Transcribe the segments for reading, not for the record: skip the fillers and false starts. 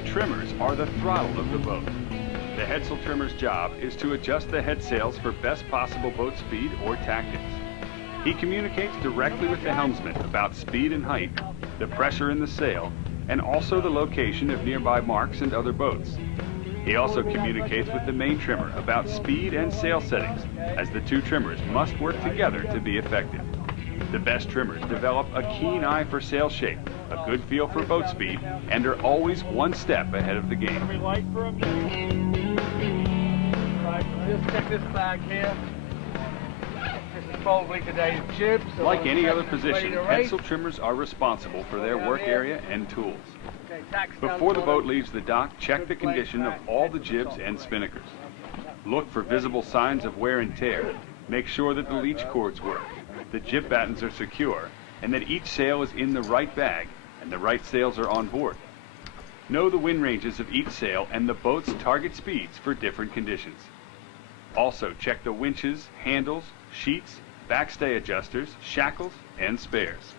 The trimmers are the throttle of the boat. The headsail trimmer's job is to adjust the head sails for best possible boat speed or tactics. He communicates directly with the helmsman about speed and height, the pressure in the sail, and also the location of nearby marks and other boats. He also communicates with the main trimmer about speed and sail settings, as the two trimmers must work together to be effective. The best trimmers develop a keen eye for sail shape, a good feel for boat speed, and are always one step ahead of the game. Just check this bag here. This is probably today's jib. So like any other position, headsail trimmers are responsible for their work area and tools. Before the boat leaves the dock, check the condition of all the jibs and spinnakers. Look for visible signs of wear and tear. Make sure that the leech cords work, the jib battens are secure, and that each sail is in the right bag and the right sails are on board. Know the wind ranges of each sail and the boat's target speeds for different conditions. Also, check the winches, handles, sheets, backstay adjusters, shackles, and spares.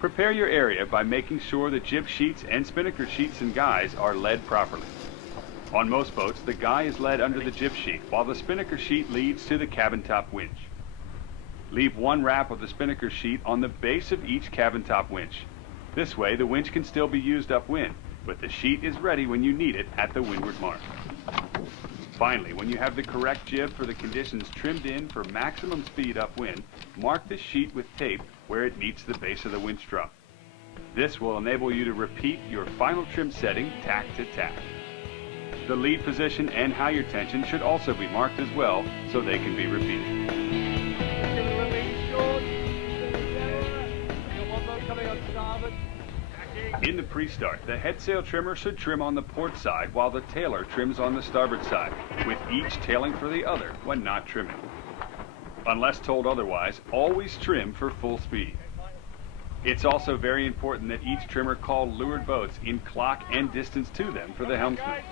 Prepare your area by making sure the jib sheets and spinnaker sheets and guys are led properly. On most boats, the guy is led under the jib sheet, while the spinnaker sheet leads to the cabin top winch. Leave one wrap of the spinnaker sheet on the base of each cabin top winch. This way, the winch can still be used upwind, but the sheet is ready when you need it at the windward mark. Finally, when you have the correct jib for the conditions trimmed in for maximum speed upwind, mark the sheet with tape where it meets the base of the winch drum. This will enable you to repeat your final trim setting tack to tack. The lead position and halyard tension should also be marked as well so they can be repeated. In the pre-start, the headsail trimmer should trim on the port side while the tailer trims on the starboard side, with each tailing for the other when not trimming. Unless told otherwise, always trim for full speed. It's also very important that each trimmer call leeward boats in clock and distance to them for the helmsman.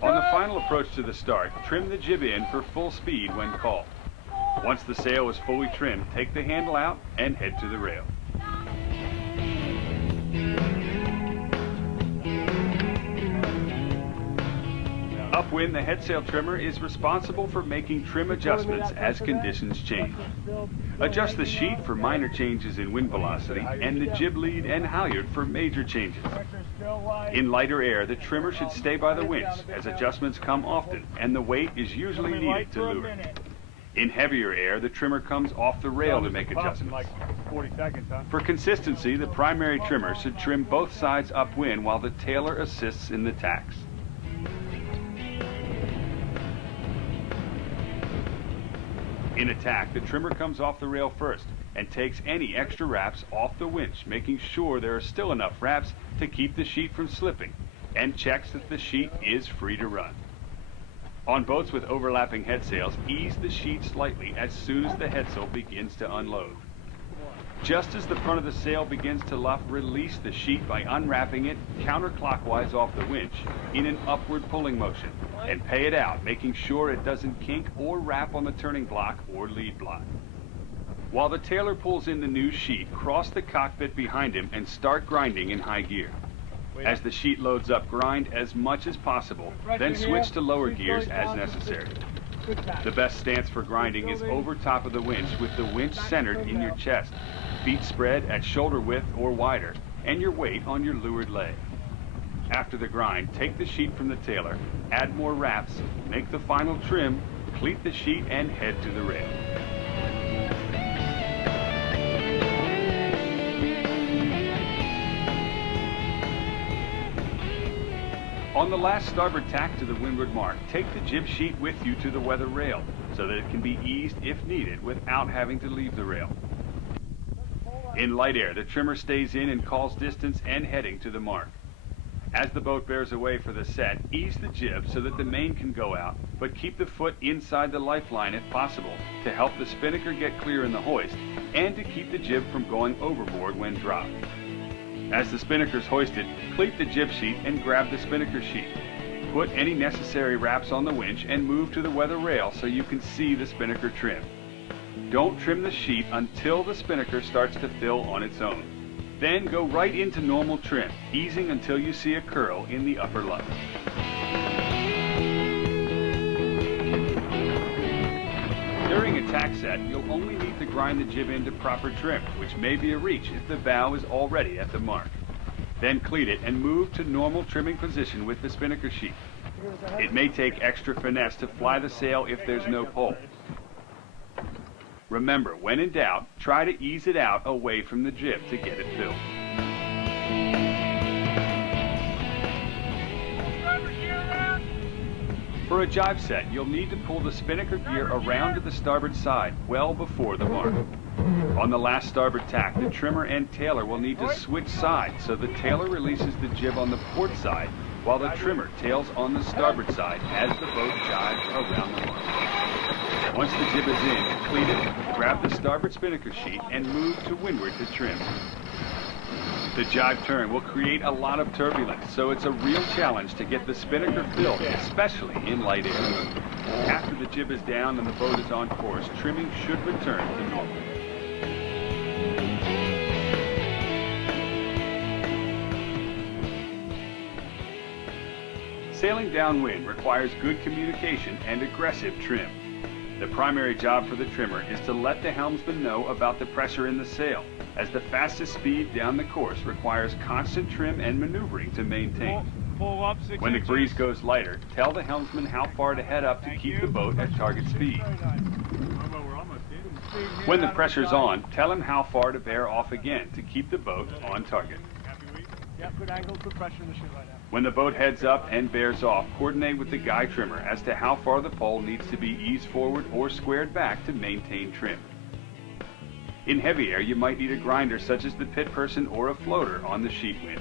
On the final approach to the start, trim the jib in for full speed when called. Once the sail is fully trimmed, take the handle out and head to the rail. Upwind, the headsail trimmer is responsible for making trim adjustments as conditions change. Adjust the sheet for minor changes in wind velocity and the jib lead and halyard for major changes. In lighter air, the trimmer should stay by the winch as adjustments come often and the weight is usually needed to lure. In heavier air, the trimmer comes off the rail to make adjustments. For consistency, the primary trimmer should trim both sides upwind while the tailer assists in the tacks. In attack, the trimmer comes off the rail first and takes any extra wraps off the winch, making sure there are still enough wraps to keep the sheet from slipping, and checks that the sheet is free to run. On boats with overlapping headsails, ease the sheet slightly as soon as the headsail begins to unload. Just as the front of the sail begins to luff, release the sheet by unwrapping it counterclockwise off the winch in an upward pulling motion, and pay it out, making sure it doesn't kink or wrap on the turning block or lead block. While the tailer pulls in the new sheet, cross the cockpit behind him and start grinding in high gear. As the sheet loads up, grind as much as possible, then switch to lower gears as necessary. The best stance for grinding is over top of the winch with the winch centered in your chest, feet spread at shoulder width or wider, and your weight on your leeward leg. After the grind, take the sheet from the tailer, add more wraps, make the final trim, cleat the sheet, and head to the rail. On the last starboard tack to the windward mark, take the jib sheet with you to the weather rail so that it can be eased if needed without having to leave the rail. In light air, the trimmer stays in and calls distance and heading to the mark. As the boat bears away for the set, ease the jib so that the main can go out, but keep the foot inside the lifeline if possible to help the spinnaker get clear in the hoist and to keep the jib from going overboard when dropped. As the spinnaker is hoisted, cleat the jib sheet and grab the spinnaker sheet. Put any necessary wraps on the winch and move to the weather rail so you can see the spinnaker trim. Don't trim the sheet until the spinnaker starts to fill on its own. Then go right into normal trim, easing until you see a curl in the upper luff. During a tack set, you'll only need to grind the jib into proper trim, which may be a reach if the bow is already at the mark. Then cleat it and move to normal trimming position with the spinnaker sheet. It may take extra finesse to fly the sail if there's no pole. Remember, when in doubt, try to ease it out away from the jib to get it filled. For a jive set, you'll need to pull the spinnaker gear around to the starboard side, well before the mark. On the last starboard tack, the trimmer and tailer will need to switch sides, so the tailer releases the jib on the port side, while the trimmer tails on the starboard side as the boat jives around the mark. Once the jib is in and cleated, grab the starboard spinnaker sheet and move to windward to trim. The jive turn will create a lot of turbulence, so it's a real challenge to get the spinnaker filled, especially in light air. After the jib is down and the boat is on course, trimming should return to normal. Sailing downwind requires good communication and aggressive trim. The primary job for the trimmer is to let the helmsman know about the pressure in the sail, as the fastest speed down the course requires constant trim and maneuvering to maintain. When the breeze goes lighter, tell the helmsman how far to head up to keep the boat at target speed. When the pressure's on, tell him how far to bear off again to keep the boat on target. When the boat heads up and bears off, coordinate with the guy trimmer as to how far the pole needs to be eased forward or squared back to maintain trim. In heavy air, you might need a grinder such as the pit person or a floater on the sheet winch.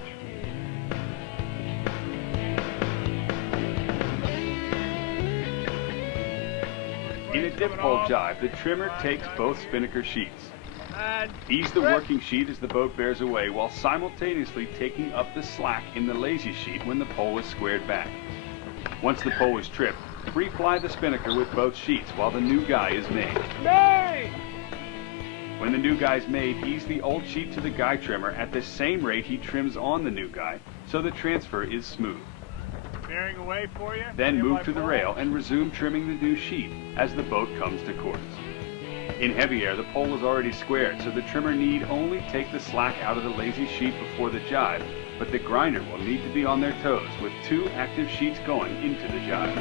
In a dipole jive, the trimmer takes both spinnaker sheets. Ease the working sheet as the boat bears away while simultaneously taking up the slack in the lazy sheet when the pole is squared back. Once the pole is tripped, free fly the spinnaker with both sheets while the new guy is made. When the new guy is made, ease the old sheet to the guy trimmer at the same rate he trims on the new guy, so the transfer is smooth. Bearing away for you. Then move to the rail and resume trimming the new sheet as the boat comes to course. In heavy air, the pole is already squared, so the trimmer need only take the slack out of the lazy sheet before the jive, but the grinder will need to be on their toes with two active sheets going into the jive.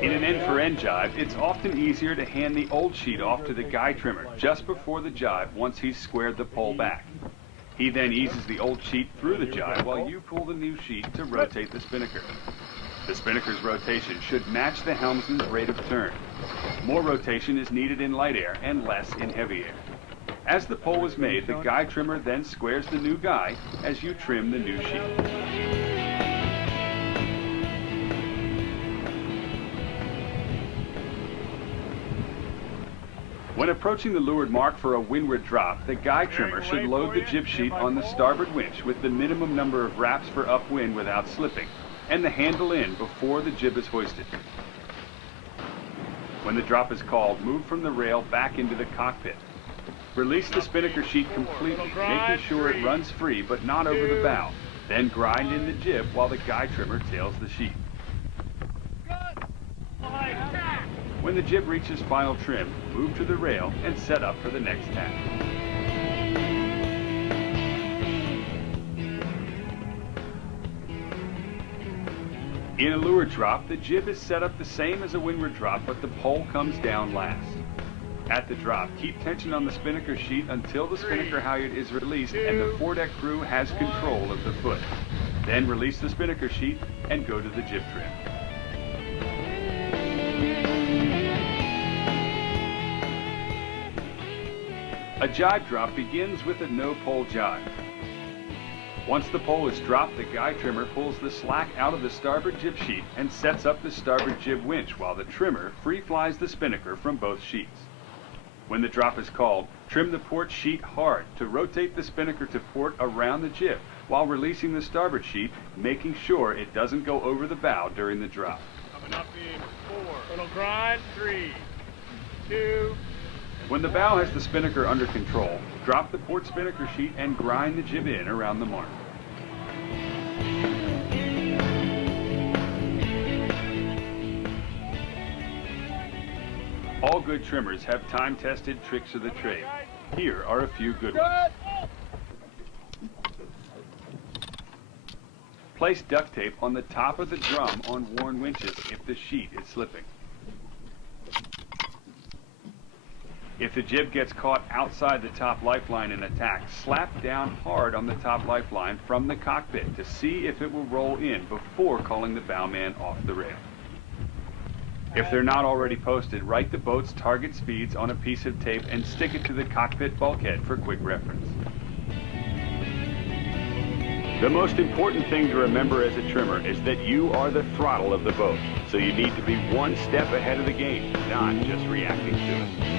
In an end-for-end jive, it's often easier to hand the old sheet off to the guy trimmer just before the jive once he's squared the pole back. He then eases the old sheet through the jive while you pull the new sheet to rotate the spinnaker. The spinnaker's rotation should match the helmsman's rate of turn. More rotation is needed in light air and less in heavy air. As the pole is made, the guy trimmer then squares the new guy as you trim the new sheet. When approaching the leeward mark for a windward drop, the guy trimmer should load the jib sheet on the starboard winch with the minimum number of wraps for upwind without slipping, and the handle in before the jib is hoisted. When the drop is called, move from the rail back into the cockpit. Release the spinnaker sheet completely, making sure it runs free but not over the bow. Then grind in the jib while the guy trimmer tails the sheet. When the jib reaches final trim, move to the rail and set up for the next tack. In a leeward drop, the jib is set up the same as a windward drop, but the pole comes down last. At the drop, keep tension on the spinnaker sheet until the spinnaker halyard is released and the foredeck crew has control of the foot. Then release the spinnaker sheet and go to the jib trim. A jive drop begins with a no-pole jive. Once the pole is dropped, the guy trimmer pulls the slack out of the starboard jib sheet and sets up the starboard jib winch while the trimmer free flies the spinnaker from both sheets. When the drop is called, trim the port sheet hard to rotate the spinnaker to port around the jib while releasing the starboard sheet, making sure it doesn't go over the bow during the drop. Coming up in 4. Little grind, 3, 2, When the bow has the spinnaker under control, drop the port spinnaker sheet and grind the jib in around the mark. All good trimmers have time-tested tricks of the trade. Here are a few good ones. Place duct tape on the top of the drum on worn winches if the sheet is slipping. If the jib gets caught outside the top lifeline in attack, slap down hard on the top lifeline from the cockpit to see if it will roll in before calling the bowman off the rail. If they're not already posted, write the boat's target speeds on a piece of tape and stick it to the cockpit bulkhead for quick reference. The most important thing to remember as a trimmer is that you are the throttle of the boat, so you need to be one step ahead of the game, not just reacting to it.